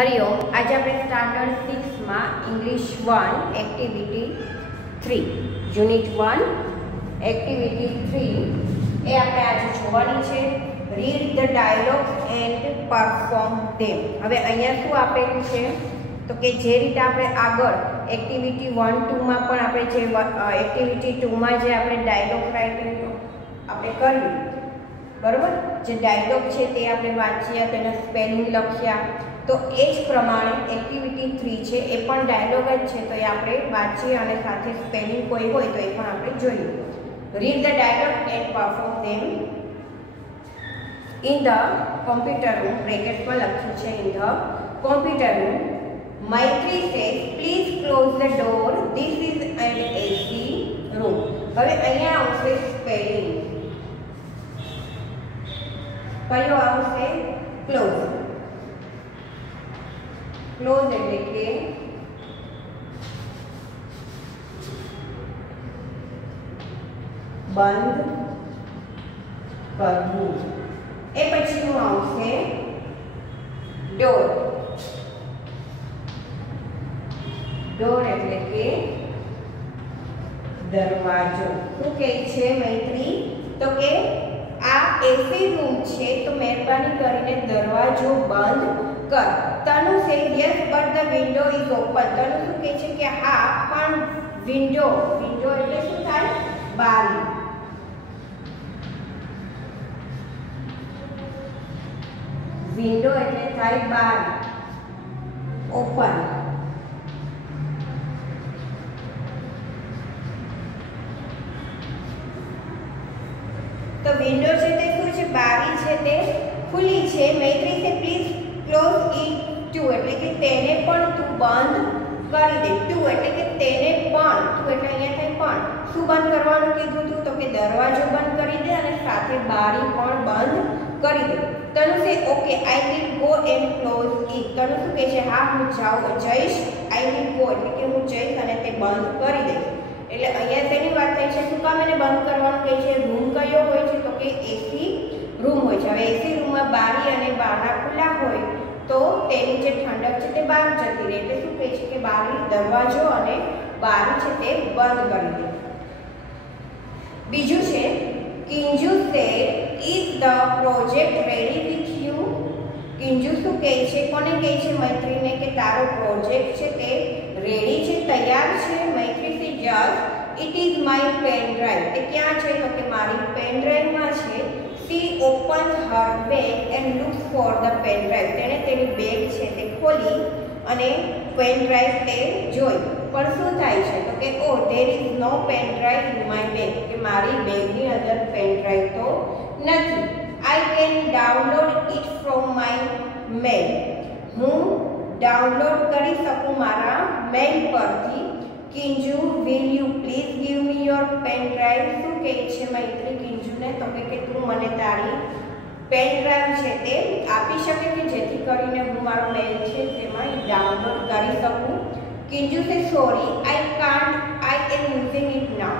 हरिओम। आज આપણે સ્ટાન્ડર્ડ 6 માં ઇંગ્લિશ 1 એક્ટિવિટી 3 યુનિટ 1 એક્ટિવિટી 3 એ આપણે આજે જોવાની છે। Read the dialogues and perform them. હવે અહીંયા શું આપેલું છે તો કે જે રીતે આપણે આગળ એક્ટિવિટી 1 2 માં પણ આપણે જે એક્ટિવિટી 2 માં જે આપણે ડાયલોગ રાઇટિંગ આપણે કર્યું બરાબર, જે ડાયલોગ છે તે આપણે વાંચ્યા, તેના સ્પેલિંગ લખ્યા, તો એ જ પ્રમાણે એક્ટિવિટી 3 છે એ પણ ડાયલોગ જ છે, તો એ આપણે વાંચીએ અને સાથે સ્પેલિંગ કોઈ હોય તો એ પણ આપણે જોઈએ। Read the dialogue and perform them in the computer room. બ્રેકેટમાં લખ્યું છે in the computer room. Maitri says please close the door, this is an AC room. હવે અહીંયા આવશે સ્પેલિંગ, કયો આવશે? ક્લોઝ। ક્લોઝ એટલે કે બંધ કરવું। એ પછીનું આવશે ડોર। ડોર એટલે કે દરવાજો। શું કહે છે મૈત્રી? તો કે આ એસી રૂમ છે તો મહેરબાની કરીને દરવાજો બંધ કર। Tanu says yes but the window is open. Tanu શું કહે છે કે હા પણ વિન્ડો, વિન્ડો એટલે શું થાય? બારી। વિન્ડો એટલે થાય બારી, ઓપન। તો વિન્ડો છે તે શું છે? બારી છે તે ખુલ્લી છે। મૈત્રી સે પ્લીઝ ક્લોઝ ઇટ ટુ એટલે કે તેને પણ તું બંધ કરી દે। ટુ એટલે કે તેને પણ, ટુ એટલે અહીંયા થાય પણ। શું બંધ કરવાનું કીધું તું? તો કે દરવાજો બંધ કરી દે અને સાથે બારી પણ બંધ કરી દે। Tanu says okay I will go and close it. Tanu શું કહે છે? હા હું જઈશ। આઈ વિલ ગો એટલે કે હું જઈશ અને તે બંધ કરી દઈશ। એટલે અહીંયા તેની વાત થઈ છે શું કામ એને બંધ કરવાનું કહે છે? રૂમ કયો હોય છે? તો કે એસી રૂમ હોય છે। હવે એસી રૂમમાં બારી અને બારણા ખુલ્લા હોય તો તેની જે ઠંડક છે તે બહાર જતી રહે, એટલે શું કહે છે કે બારી, દરવાજો અને બારી છે તે બંધ કરી દે। બીજું છે Kinju said is the project ready with you. Kinju શું કહે છે? કોને કહે છે? મૈત્રીને કે તારો પ્રોજેક્ટ છે તે રેડી છે, તૈયાર છે। Maitri says yes it is my pen drive. તે ક્યાં છે? તો કે મારી પેન ડ્રાઈવમાં છે। She opens her bag and looks for the pen drive। તેણે તેની બેગ છે તે ખોલી અને પેન ડ્રાઈવ તે જોઈ, પણ શું થાય છે? તો કે ઓ there is no pen drive in my bag। કે મારી બેગની અંદર પેન ડ્રાઈવ તો નથી। I can download it from my mail। હું ડાઉનલોડ કરી શકું મારા મેઇલ પરથી। કિંજુ will you please give me your pen drive। શું કહે છે મૈત્રી કિંજુને? તો કે તું મને તારી પેન ડ્રાઈવ છે તે આપી શકે કે જેથી કરીને હું મારો મેલ છે તેમાં ડાઉનલોડ કરી શકું। Kinju says sorry I can't, I am using it now.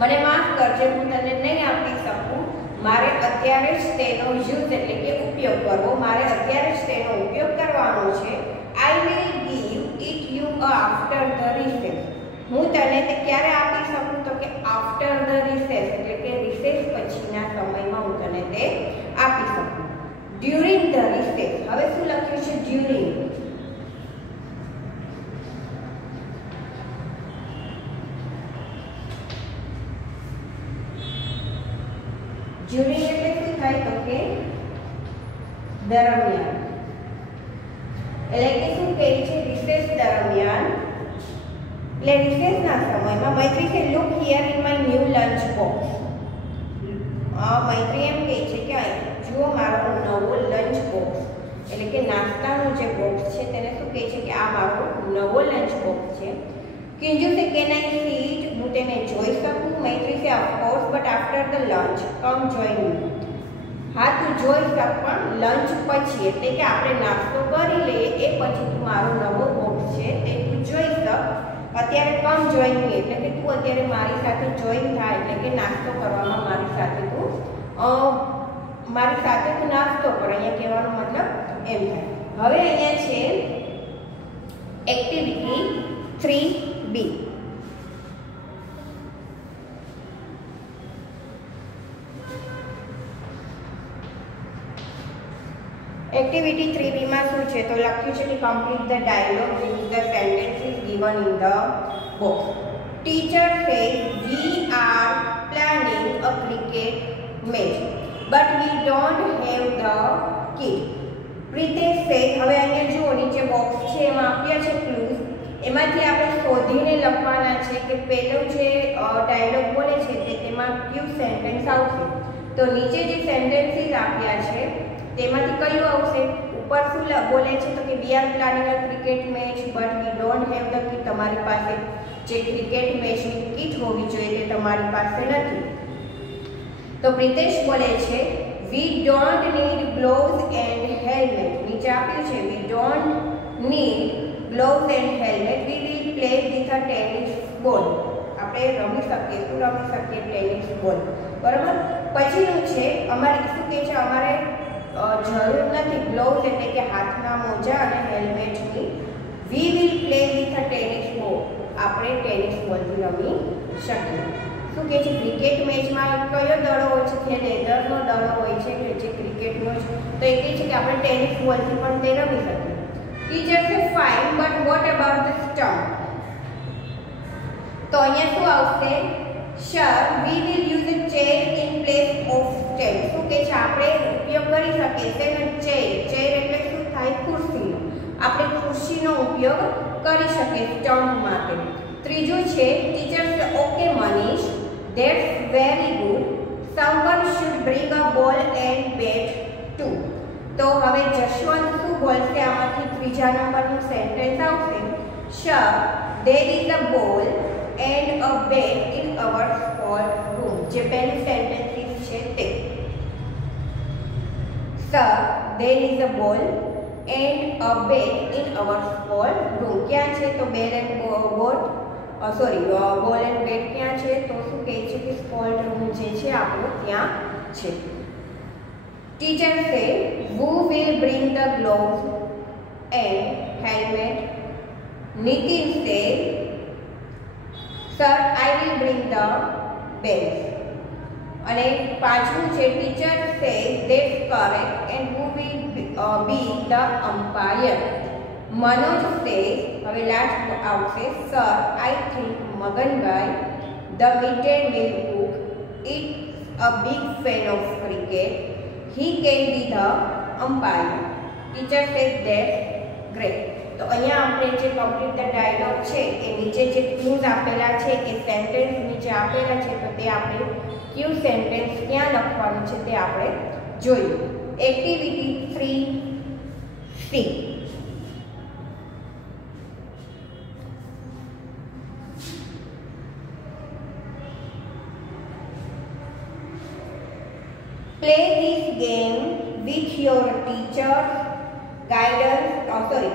મને માફ કરજે, હું તને નહીં આપી શકું, મારે અત્યારે જ તેનો યુઝ એટલે કે ઉપયોગ કરવો, મારે અત્યારે જ તેનો ઉપયોગ કરવાનો છે। I will give it you after the recess. હું તને તે ક્યારે આપી શકું? તો કે આફ્ટર ધ રિસેસ એટલે કે રિસેસ પછીના સમયમાં હું તને તે આપી શકું। During the recess. હવે શું લખ્યું છે? ડ્યુરિંગ। ડ્યુરિંગ એટલે શું થાય? તો કે દરમિયાન, એટલે કે શું કહે છે? રિસેસ દરમિયાન, એટલે રિસેસના સમયમાં। મૈત્રી કે look here in my new lunch box. Maitri એમ કહે છે કે જુઓ મારો નવો લંચ બોક્સ, એટલે કે નાસ્તાનું જે બોક્સ છે તેને શું કહે છે કે આ મારો નવો લંચ બોક્સ છે। કિંજુ સે કેન આઈ સી ઇટ? હું તેને જોઈ શકું? Maitri says of course but after the lunch come join me. હા તું જોઈ શક પણ લંચ પછી, એટલે કે આપણે નાસ્તો કરી લઈએ એ પછી તું મારો નવો બોક્સ છે તે તું જોઈ શક। અત્યારે કમ જોઈન મી એટલે કે તું અત્યારે મારી સાથે જોઈન થાય, એટલે કે નાસ્તો કરવામાં મારી સાથે તું મારી સાથે તું નાસ્તો કર, અહીંયા કહેવાનો મતલબ એમ થાય। હવે અહીંયા છે એક્ટિવિટી 3B. એક્ટિવિટી 3B માં શું છે તો લખ્યું છે કે complete the dialogue with the sentences given in the box. Teacher says we are planning a cricket match but we don't have the kit. Pritesh says, હવે અહીંયા જુઓ નીચે બોક્સ છે એમાં આપ્યા છે ક્લૂઝ, એમાંથી આપણે શોધીને લખવાના છે કે પેલો જે ડાયલોગ બોલે છે તેમાં કયું સેન્ટેન્સ આવશે. તો નીચે જે સેન્ટેન્સીસ આપ્યા છે તેમાંથી કયું આવશે? ઉપર શું બોલે છે તો કે we are planning a cricket match but we don't have the kit. તમારી પાસે જે ક્રિકેટ મેચની કિટ હોવી જોઈએ તે તમારી પાસે નથી. તો પ્રિતેશ બોલે છે we don't need gloves and helmet. નીચે આપ્યું છે we don't need gloves and helmet, V will play with a tennis ball. આપણે રમી શકીએ ટેનિસ બોલ. બરાબર. પછીનું છે અમારે શું કહે છે, અમારે જરૂર નથી ગ્લોવ્સ એટલે કે હાથના મોજા અને હેલ્મેટની. We will play with a tennis ball, આપણે ટેનિસ બોલથી રમી શકીએ. શું કહે છે ક્રિકેટ મેચમાં કયો દડો હોય છે? જે લેધરનો દડો હોય છે જે ક્રિકેટનો છે, તો એ કહે છે કે આપણે ટેનિસ બોલથી પણ તે રમી શકીએ. ટીચર સે fine but what about the stump. તો અહીંયા શું આવશે? Sir we will use a chair in place of stand. શું કહે છે આપણે ઉપયોગ કરી શકીએ છે ને ચેર એટલે શું થાય? ખુરશીનો. આપણે ખુરશીનો ઉપયોગ કરી શકીએ સ્ટમ્પ માટે. ત્રીજું છે ટીચર સે okay Manish, that's very good, someone should bring a ball and Bet two. તો હવે જશવંત શું બોલશે? આમાંથી ત્રીજા નંબરનું સેન્ટેન્સ આવશે sir there is a ball and a bat in our sport room. જે પહેલું સેન્ટેન્સ છે તે sir there is a ball and a bat in our sport room. ક્યાં છે? તો બોલ એન્ડ બેટ ક્યાં છે? તો શું કહે છે કે સ્પોર્ટ રૂમ જે છે આપણો ત્યાં છે. ટીચર સે who will bring the gloves and helmet. Nitin says sir I will bring the bells. અને પાંચમું છે teacher says that's correct and who will be the umpire. Manoj says, હવે લાસ્ટ આવશે sir I think Maganbhai the mid-day meal cook is a big fan of cricket. He can be the umpire. Teacher says that's great. તો અહીંયા આપણે જે complete the dialogue છે એ નીચે જે clues આપેલા છે એ સેન્ટેન્સ નીચે આપેલા છે, તો તે આપણે ક્યુ સેન્ટેન્સ ક્યાં લખવાનું છે તે આપણે જોયું. Activity 3C. Play this game with your teacher's guidance.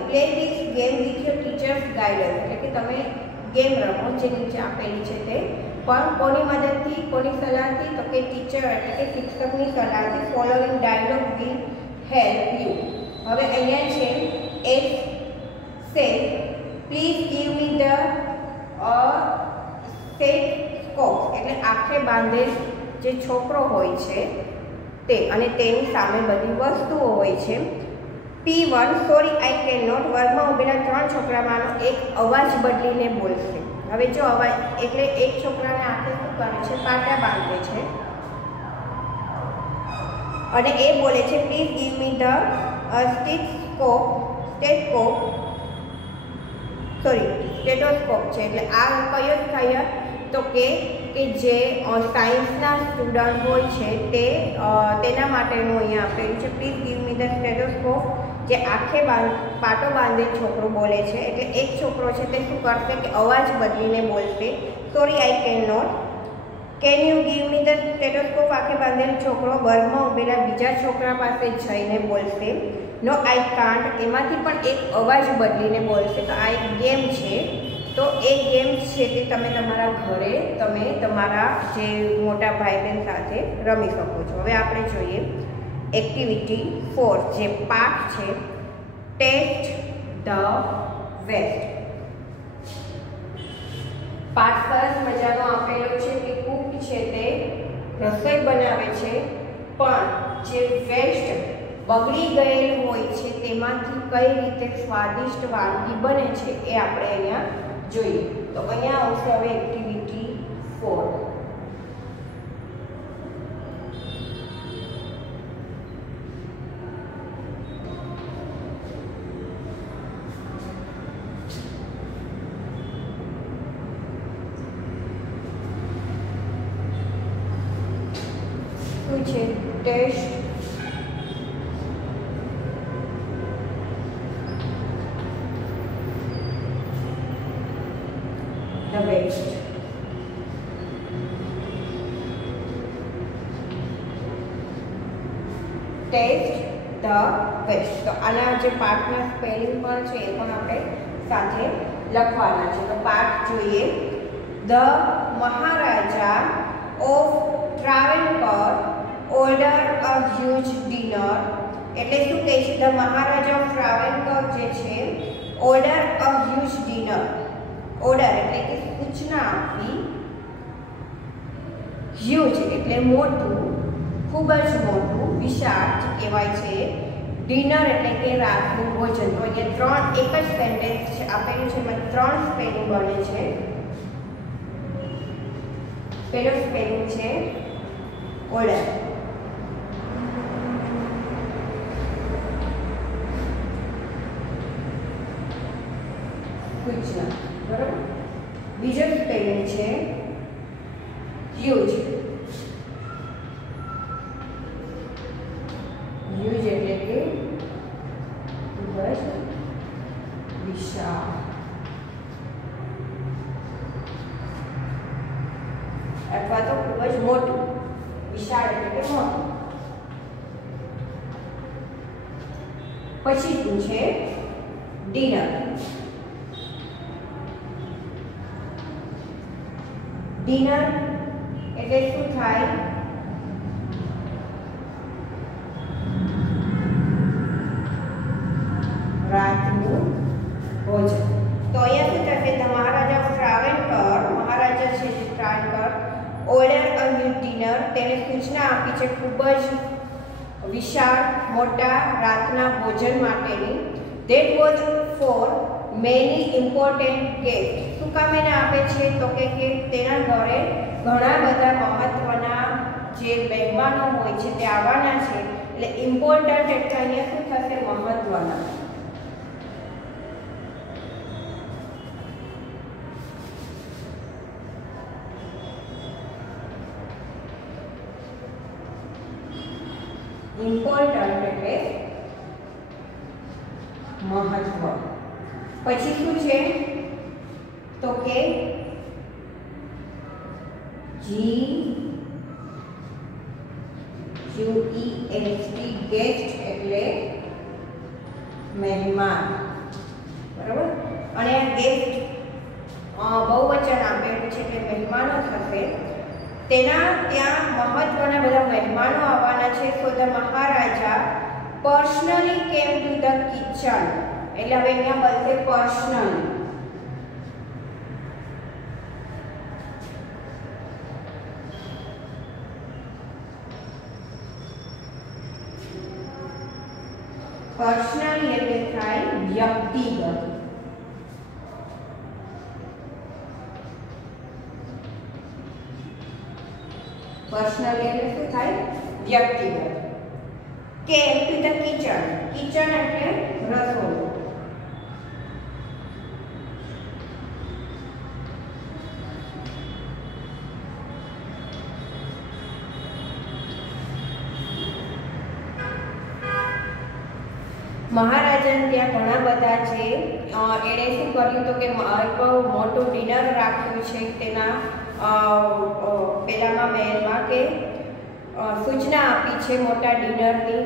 Play this game with your teacher's guidance. એટલે કે તમે ગેમ રમો જે નીચે આપેલી છે તે, પણ કોની મદદથી, કોની સલાહથી? તો કે ટીચર એટલે કે શિક્ષકની સલાહથી. Following dialogue will help you. હવે અહીંયા છે S says please give me the stethoscope. એટલે આંખે બાંધેલ જે છોકરો હોય છે તે, અને તેની સામે બધી વસ્તુઓ હોય છે. P1 sorry I can not. વર્ગમાં ઉભેલા 3 છોકરામાંનો એક અવાજ બદલીને બોલશે. હવે જો અવાજ એટલે એક છોકરાને આંખે શું કરે છે? પાટા બાંધે છે અને એ બોલે છે please give me the stethoscope છે. એટલે આ કયો થયા? તો કે જે સાયન્સના સ્ટુડન્ટ હોય છે તે તેના માટેનું અહીંયા આપેલું છે please give me the stethoscope. જે આંખે પાટો બાંધે છોકરો બોલે છે, એટલે એક છોકરો છે તે શું કરશે કે અવાજ બદલીને બોલશે sorry I can not. Can you give me the stethoscope. આંખે બાંધેલ છોકરો વર્ગમાં ઉભેલા બીજા છોકરા પાસે જઈને બોલશે નો આઈ કાન્ટ. એમાંથી પણ એક અવાજ બદલીને બોલશે. તો આ એક ગેમ છે. તો એ ગેમ છે તે તમે તમારા ઘરે તમે તમારા જે મોટા ભાઈ બહેન સાથે રમી શકો છો. હવે આપણે જોઈએ એક્ટિવિટી 4 જે પાઠ છે ટેસ્ટ ધ વેસ્ટ. પાઠ સરસ મજાનો આપેલો છે કે કુક છે તે રસોઈ બનાવે છે, પણ જે વેસ્ટ બગડી ગયેલું હોય છે તેમાંથી કઈ રીતે સ્વાદિષ્ટ વાનગી બને છે એ આપણે અહીંયા જોઈએ. તો અહીંયા આવશે હવે એક્ટિવિટી 4. શું છે? Test the waste. Test the waste. તો આના જે પાઠના સ્પેલિંગ પણ છે એ પણ આપણે સાથે લખવાના છે. તો પાઠ જોઈએ. The Maharaja of Travancore order a huge dinner. એટલે શું કહે છે? ધ મહારાજા ઓફ ટ્રાવેન્કોર જે છે order a huge dinner. Order એટલે કે સૂચના આપવી, હ્યુજ એટલે મોટું, ખૂબ જ મોટું, વિશાળ કહેવાય છે. ડિનર એટલે કે રાતનું ભોજન. તો અહીંયા એક જ સેન્ટેન્સ છે આપેલું છે, એમાં 3 સ્પેલિંગ બને છે. પહેલો સ્પેલિંગ છે ઓર્ડર. સૂચના, બરાબર. બીજો સ્પેલિંગ છે હ્યુજ. હ્યુજ એટલે કે ખૂબ જ વિશાળ અથવા તો ખૂબ જ મોટું. વિશાળ એટલે કે મોટું. પછી શું છે? ડિનર. ડિનર એટલે શું થાય? રાતનું ભોજન. તો અહીંયા શું થશે? ધ મહારાજા ઓફ ટ્રાવેન્કોર, મહારાજા છે જે ટ્રાવેન્કોર, ઓર્ડર અ હ્યુજ ડિનર, તેને સૂચના આપી છે ખૂબ જ વિશાળ મોટા રાતના ભોજન માટેની. That was for many important guest. શું કામ એને આપે છે? તો કે તેના ઘરે ઘણા બધા મહત્વના જે મહેમાનો હોય છે તે આવવાના છે. એટલે ઇમ્પોર્ટન્ટ એટલે અહીંયા શું થશે? મહત્વના. ઇમ્પોર્ટન્ટ એટલે મહત્વ. પછી શું છે? તો કે GUEST ગેસ્ટ એટલે મહેમાન, બરાબર. અને આ ગેસ્ટ બહુવચન આપેલું છે એટલે મહેમાનો થશે. તેના ત્યાં મહત્વના બધા મહેમાનો આવવાના છે. So the Maharaja personally came to the kitchen. એટલે હવે અહીંયા બનશે પર્સનલી. પર્સનલી એટલે થાય વ્યક્તિગત. પર્સનલી એટલે શું થાય? વ્યક્તિગત. કેમ ટુ ધ કિચન. કિચન એટલે રસોડું. મહારાજાને ત્યાં ઘણા બધા છે. એણે શું કર્યું તો કે એક મોટું ડિનર રાખ્યું છે. તેના પહેલામાં મહેલમાં કે સૂચના આપી છે મોટા ડિનરની.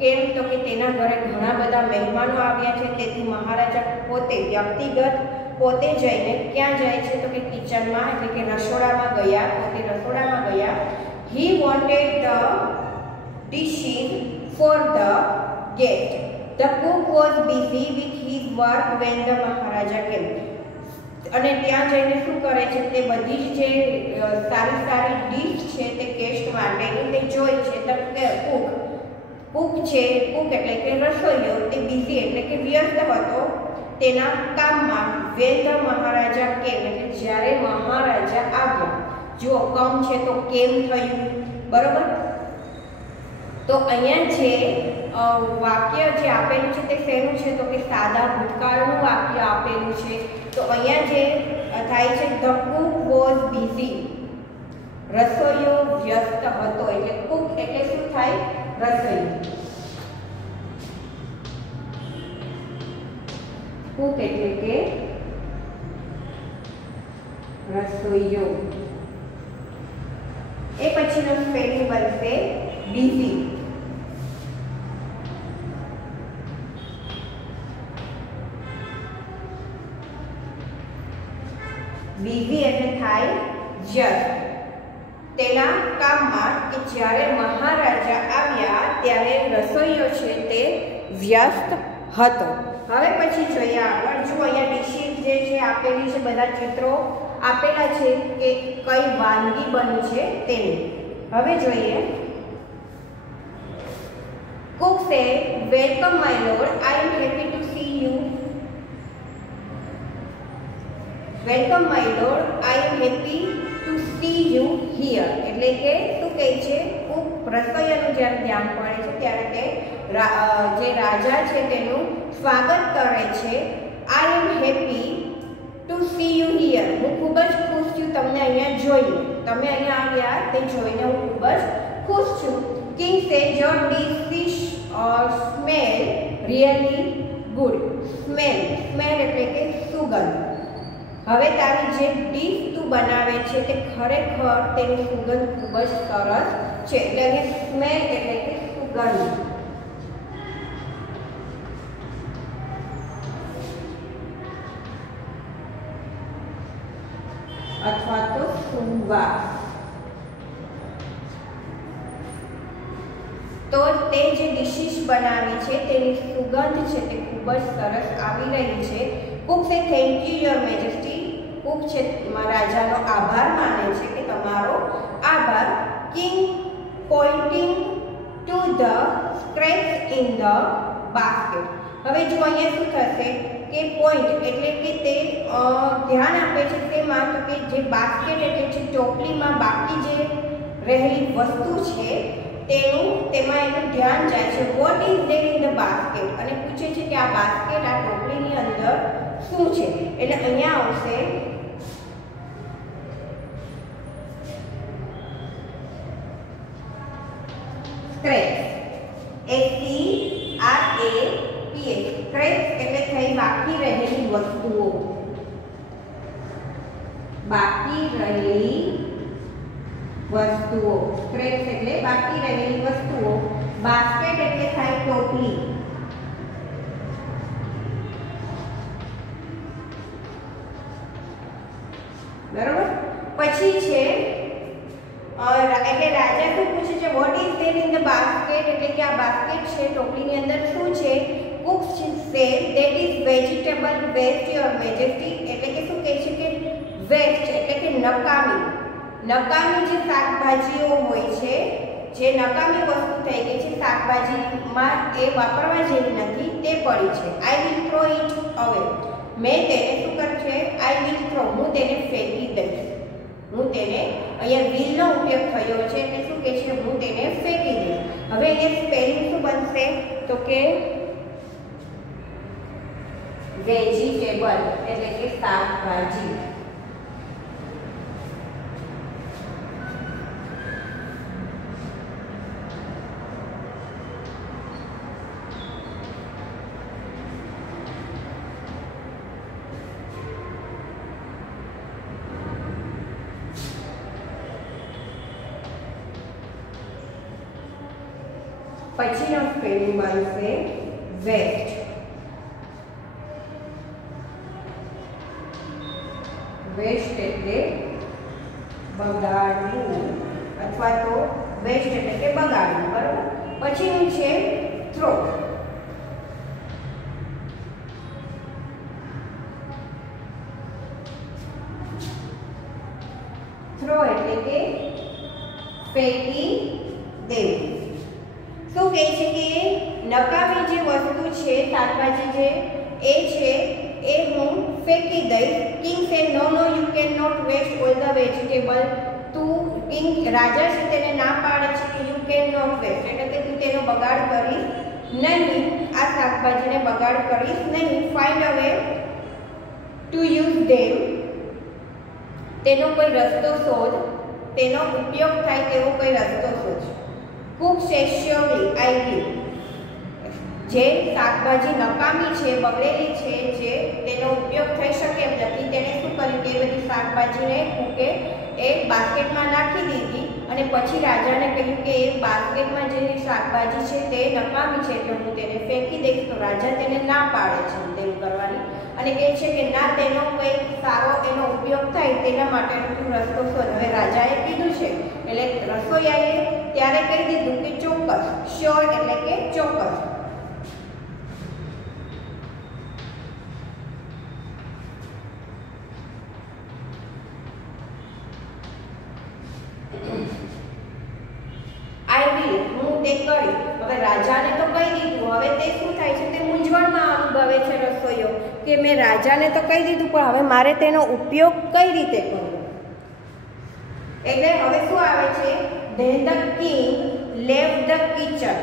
કેમ તો કે તેના ઘરે ઘણા બધા મહેમાનો આવ્યા છે. તેથી મહારાજા પોતે વ્યક્તિગત પોતે જઈને ક્યાં જાય છે તો કે કિચનમાં એટલે કે રસોડામાં ગયા. પોતે રસોડામાં ગયા. He wanted the dishes for the guest. The cook was busy with his work when the Maharaja came. અને ત્યાં જઈને શું કરે છે, તે બધી જ જે સારી સારી ડીશ છે તે ગેસ્ટ માટેની તે જોઈ છે. ધ કુક છે, કુક એટલે કે રસોઈયો, તે બિઝી એટલે કે વ્યસ્ત હતો તેના કામમાં. વેન ધ મહારાજા કેમ એટલે જ્યારે મહારાજા આવ્યા. જો કમ છે તો કેમ થયું, બરોબર. તો અહીંયા જે વાક્ય જે આપેલું છે તે શેનું છે, તો કે સાદા ભૂતકાળનું વાક્ય આપેલું છે. તો અહીંયા જે થાય છે ધ કુક વોઝ બિઝી, રસોઈયો વ્યસ્ત હતો. એટલે કુક એટલે શું થાય, રસોઈયો. કુક એટલે કે રસોઈયો. એ પછીનો સ્પેલિંગ બનશે બિઝી. બિઝી એટલે થાય વ્યસ્ત તેના કામમાં, કે જ્યારે મહારાજા આવ્યા ત્યારે રસોઈયો છે તે વ્યસ્ત હતો. હવે પછી જોઈએ આગળ. જો અહીંયા ડિશિસ જે છે આપેલી છે, બધા ચિત્રો આપેલા છે કે કઈ વાનગી બની છે તેની. હવે જોઈએ. Cook said, "Welcome, my lord. I am happy to see you. Welcome, my lord. I am happy to see you here." એટલે કે શું કહે છે, કુક રસોઈયાનું જ્યારે ધ્યાન પડે છે ત્યારે તે જે રાજા છે તેનું સ્વાગત કરે છે. I am happy to see you here. હું ખૂબ જ ખુશ છું તમને અહીંયા જોઈને. તમે અહીંયા આવ્યા તે જોઈને હું ખૂબ જ ખુશ છું. King said, "Your dish smell really good." Smell એટલે કે સુગંધ. હવે તારી જે ડીશ તું બનાવે છે તે ખરેખર તેની સુગંધ ખૂબ જ સરસ છે. એટલે અહીંયા સ્મેલ એટલે કે સુગંધ. અથવા તો સુવાસ. તો તે જે ડિશિસ બનાવી છે તેની સુગંધ છે તે ખૂબ જ સરસ આવી રહી છે. Cook says thank you your majesty. Cook છે રાજાનો આભાર માને છે કે તમારો આભાર. King pointing to the scraps in the basket. હવે જો અહીંયા શું થશે કે પોઈન્ટ એટલે કે તે ધ્યાન આપે છે તેમાં, તો કે જે બાસ્કેટ એટલે જે ટોપલીમાં બાકી જે રહેલી વસ્તુ છે તેમાં એનું ધ્યાન જાય છે. What is there in the basket. અને પૂછે છે કે આ બાસ્કેટ, આ ટોપલીની અંદર શું છે. એટલે અહીંયા આવશે સ્ક્રેપ્સ. SCRAPS. સ્ક્રેપ્સ એટલે થઈ બાકી રહેલી વસ્તુઓ. બાકી રહેલી વસ્તુઓ. સ્ક્રેપ્સ એટલે બાકી રહેલી વસ્તુઓ. બાસ્કેટ એટલે થાય ટોપલી. બરોબર. પછી છે એટલે રાજા શું પૂછે છે, what is there in the basket. એટલે કે આ બાસ્કેટ છે ટોપલીની અંદર શું છે. Cook says that is vegetable waste your majesty. એટલે કે શું કહે છે કે વેસ્ટ એટલે કે નકામી જે શાકભાજીઓ હોય છે, જે નકામી વસ્તુ થઈ ગઈ છે શાકભાજીમાં, એ વાપરવા જેવી નથી તે પડી છે. આઈ વિલ થ્રો ઇટ અવે. મેં તેને શું કર્યું છે, આઈ વિલ થ્રો, હું તેને ફેંકી દઈશ. હું તેને, અહીંયા વિલ નો ઉપયોગ થયો છે એટલે શું કહે છે, હું તેને ફેંકી દઈશ. હવે અહીંયા સ્પેલિંગ શું બનશે, તો કે વેજીટેબલ એટલે કે શાકભાજી. પછીનો સ્પેલિંગ બનશે વેસ્ટ. વેસ્ટ એટલે બગાડવું અથવા તો વેસ્ટ એટલે કે બગાડવું. બરાબર. પછીનું છે થ્રો. ફેંકી દેવું. શું કહે છે કે નકામી જે વસ્તુ છે શાકભાજી જે એ છે એ હું ફેંકી દઈશ. King says no no you can not waste all the vegetable. તું કિંગ રાજા છે તેને ના પાડે છે કે યુ કેન નોટ વેસ્ટ એટલે કે તું તેનો બગાડ કરીશ નહીં, આ શાકભાજીને બગાડ કરીશ નહીં. Find a way to use them. તેનો કોઈ રસ્તો શોધ, તેનો ઉપયોગ થાય તેવો કોઈ રસ્તો શોધ. Cook says surely I will. જે શાકભાજી નકામી છે, બગડેલી છે, જે તેનો ઉપયોગ થઈ શકે એમ નથી, તેને શું કર્યું કે એ બધી શાકભાજીને કુકે એ બાસ્કેટમાં નાખી દીધી અને પછી રાજાને કહ્યું કે એ બાસ્કેટમાં જે શાકભાજી છે તે નકામી છે એટલે હું તેને ફેંકી દઈશ. તો રાજા તેને ના પાડે છે તેમ કરવાની અને કહે છે કે ના, તેનો કંઈક સારો એનો ઉપયોગ થાય તેના માટેનો તું રસ્તો શોધ. હવે રાજાએ કીધું છે એટલે રસોઈયાએ ત્યારે કહી દીધું કે ચોક્કસ, શ્યોર એટલે કે ચોક્કસ. આઈ વિલ, હું તે કરીશ. હવે રાજાને તો કહી દીધું, હવે તે શું થાય છે તે મૂંઝવણમાં અનુભવે છે રસોઈયો કે મેં રાજાને તો કહી દીધું પણ હવે મારે તેનો ઉપયોગ કઈ રીતે કરવો. એટલે હવે શું આવે છે, then the king left the kitchen.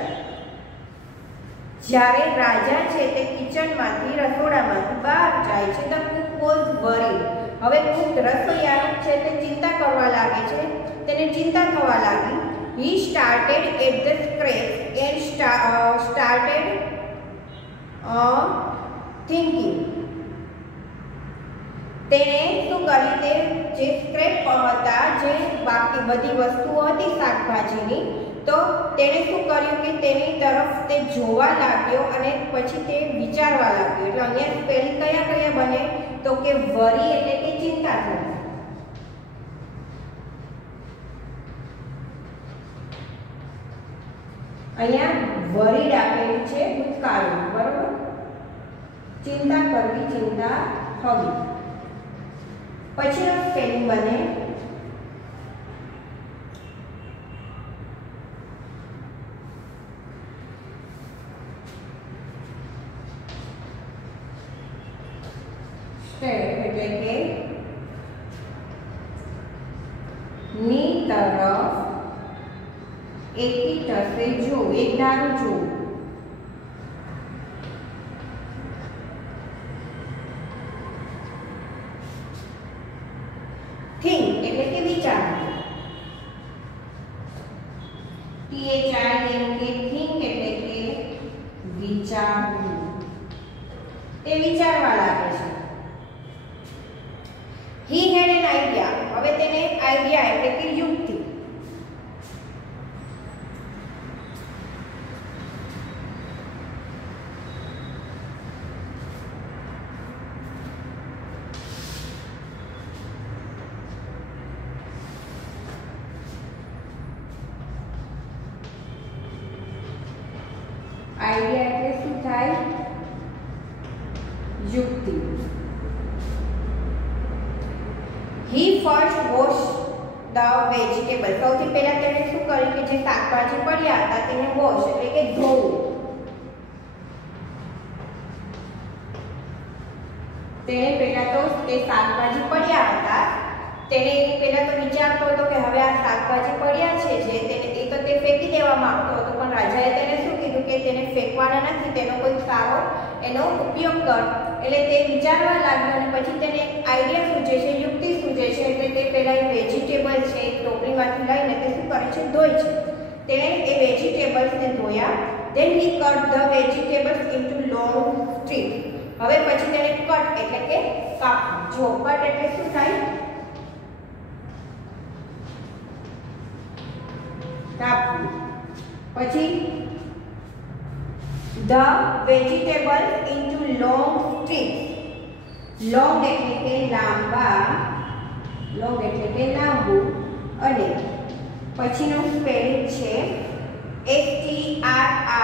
જ્યારે રાજા છે તે કિચનમાંથી, રસોડામાંથી બહાર જાય છે. The cook was worried. હવે કુક રસોઈયા છે તે ચિંતા કરવા લાગે છે, તેને ચિંતા થવા લાગી. He started at the scratch and started thinking. તેને શું કર્યું, તે જે સ્ક્રેપ હતા, જે બાકી બધી વસ્તુઓ હતી શાકભાજીની, તો તેણે શું કર્યું કે તેની તરફ તે જોવા લાગ્યો અને પછી તે વિચારવા લાગ્યો. એટલે અહીંયા સ્પેલિંગ કયા કયા બને તો કે વરી એટલે કે ચિંતા થવી. અહીંયા વરીડ આપેલું છે ભૂતકાળનું, બરોબર. ચિંતા કરવી, ચિંતા થવી. પછીનો સ્પેલિંગ બને એટલે કે ની તરફ એકી ટસે જો, એક ધારું જો. થિંક એટલે કે વિચાર. THINK થિંક એટલે કે વિચારવું. તે વિચારવા લાગે છે. He had an idea. હવે તેને આઈડિયા એટલે કે યુક્તિ. આઈડિયા એટલે શું થાય, યુક્તિ. He first washed the vegetable. સૌથી પહેલા તેણે શું કર્યું કે જે શાકભાજી પડ્યા હતા તેને વોશ એટલે કે ધોવું. તેણે પહેલા તો તે શાકભાજી પડ્યા હતા, તેને પહેલા તો વિચારતો હતો કે હવે આ શાકભાજી પડ્યા છે જે તેને એ તો તે ફેંકી દેવા માંગતો હતો, પણ રાજાએ તેને શું કીધું કે તેને ફેંકવાના નથી, તેનો કોઈ સારો એનો ઉપયોગ કર. એટલે તે વિચારવા લાગ્યો અને પછી તેને આઈડિયા સૂચે છે, યુક્તિ સૂચે છે. એટલે તે પહેલા એ વેજીટેબલ છે એક ટોપલીમાંથી લઈને તે શું કરે છે, ધોય છે. તેણે એ વેજીટેબલ્સને ધોયા. Then he cut the vegetables into long strip. હવે પછી તેને કટ એટલે કે કાપવું. જો કટ એટલે શું થાય, કાપવું. પછી the vegetables into long strips. long એટલે કે લાંબા, long એટલે કે લાંબુ અને પછીનો સ્પેલિંગ છે STRIPS.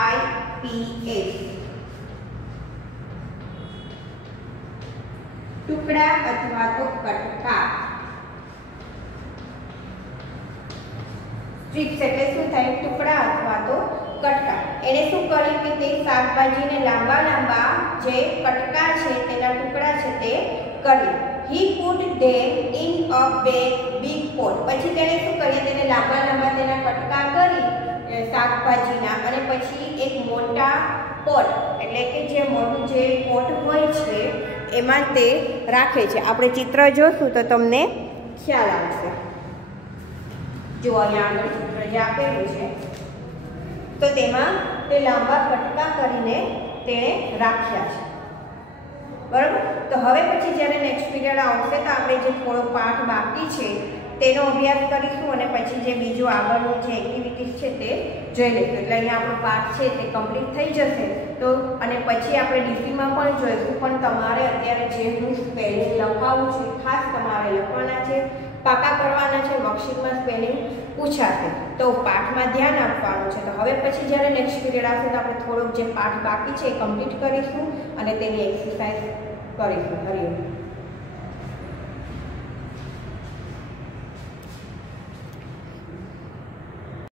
ટુકડા અથવા તો કટકા. સ્ટ્રીપ્સ એટલે શું થાય? ટુકડા અથવા તો કટકા. એને શું કર્યું કે તે શાકભાજીને લાંબા લાંબા જે કટકા છે તેના ટુકડા છે તે કર્યા. He put them in a big pot. પછી તેને શું કર્યું? તેને લાંબા લાંબા તેના કટકા કરી શાકભાજીના અને પછી એક મોટા પોટ એટલે કે જે મોટું જે પોટ હોય છે એમાં તે રાખે છે. આપણે ચિત્ર જોશું તો તમને ખ્યાલ આવશે. જો અહીંયા આગળ ચિત્ર જે આપેલું છે તો તેમાં તે લાંબા કટકા કરીને તેણે રાખ્યા છે. બરાબર. તો હવે પછી જ્યારે નેક્સ્ટ પીરિયડ આવશે તો આપણે જે થોડો પાઠ બાકી છે તેનો અભ્યાસ કરીશું અને પછી જે બીજું આગળનું જે એક્ટિવિટીઝ છે તે જોઈ લઈશું. એટલે અહીંયા આપણો પાઠ છે તે કમ્પ્લીટ થઈ જશે. તો અને પછી આપણે ડીસીમાં પણ જોઈશું. પણ તમારે અત્યારે જે હું સ્પેલિંગ લખાવું છું ખાસ તમારે લખવાના છે, પાકા કરવાના છે. વર્કશીટમાં સ્પેલિંગ પૂછાશે તો પાઠમાં ધ્યાન આપવાનું છે. તો હવે પછી જ્યારે નેક્સ્ટ પીરિયડ આવશે તો આપણે થોડોક જે પાઠ બાકી છે એ કમ્પ્લીટ કરીશું અને તેની એક્સરસાઇઝ કરીશું. હરિઓમ.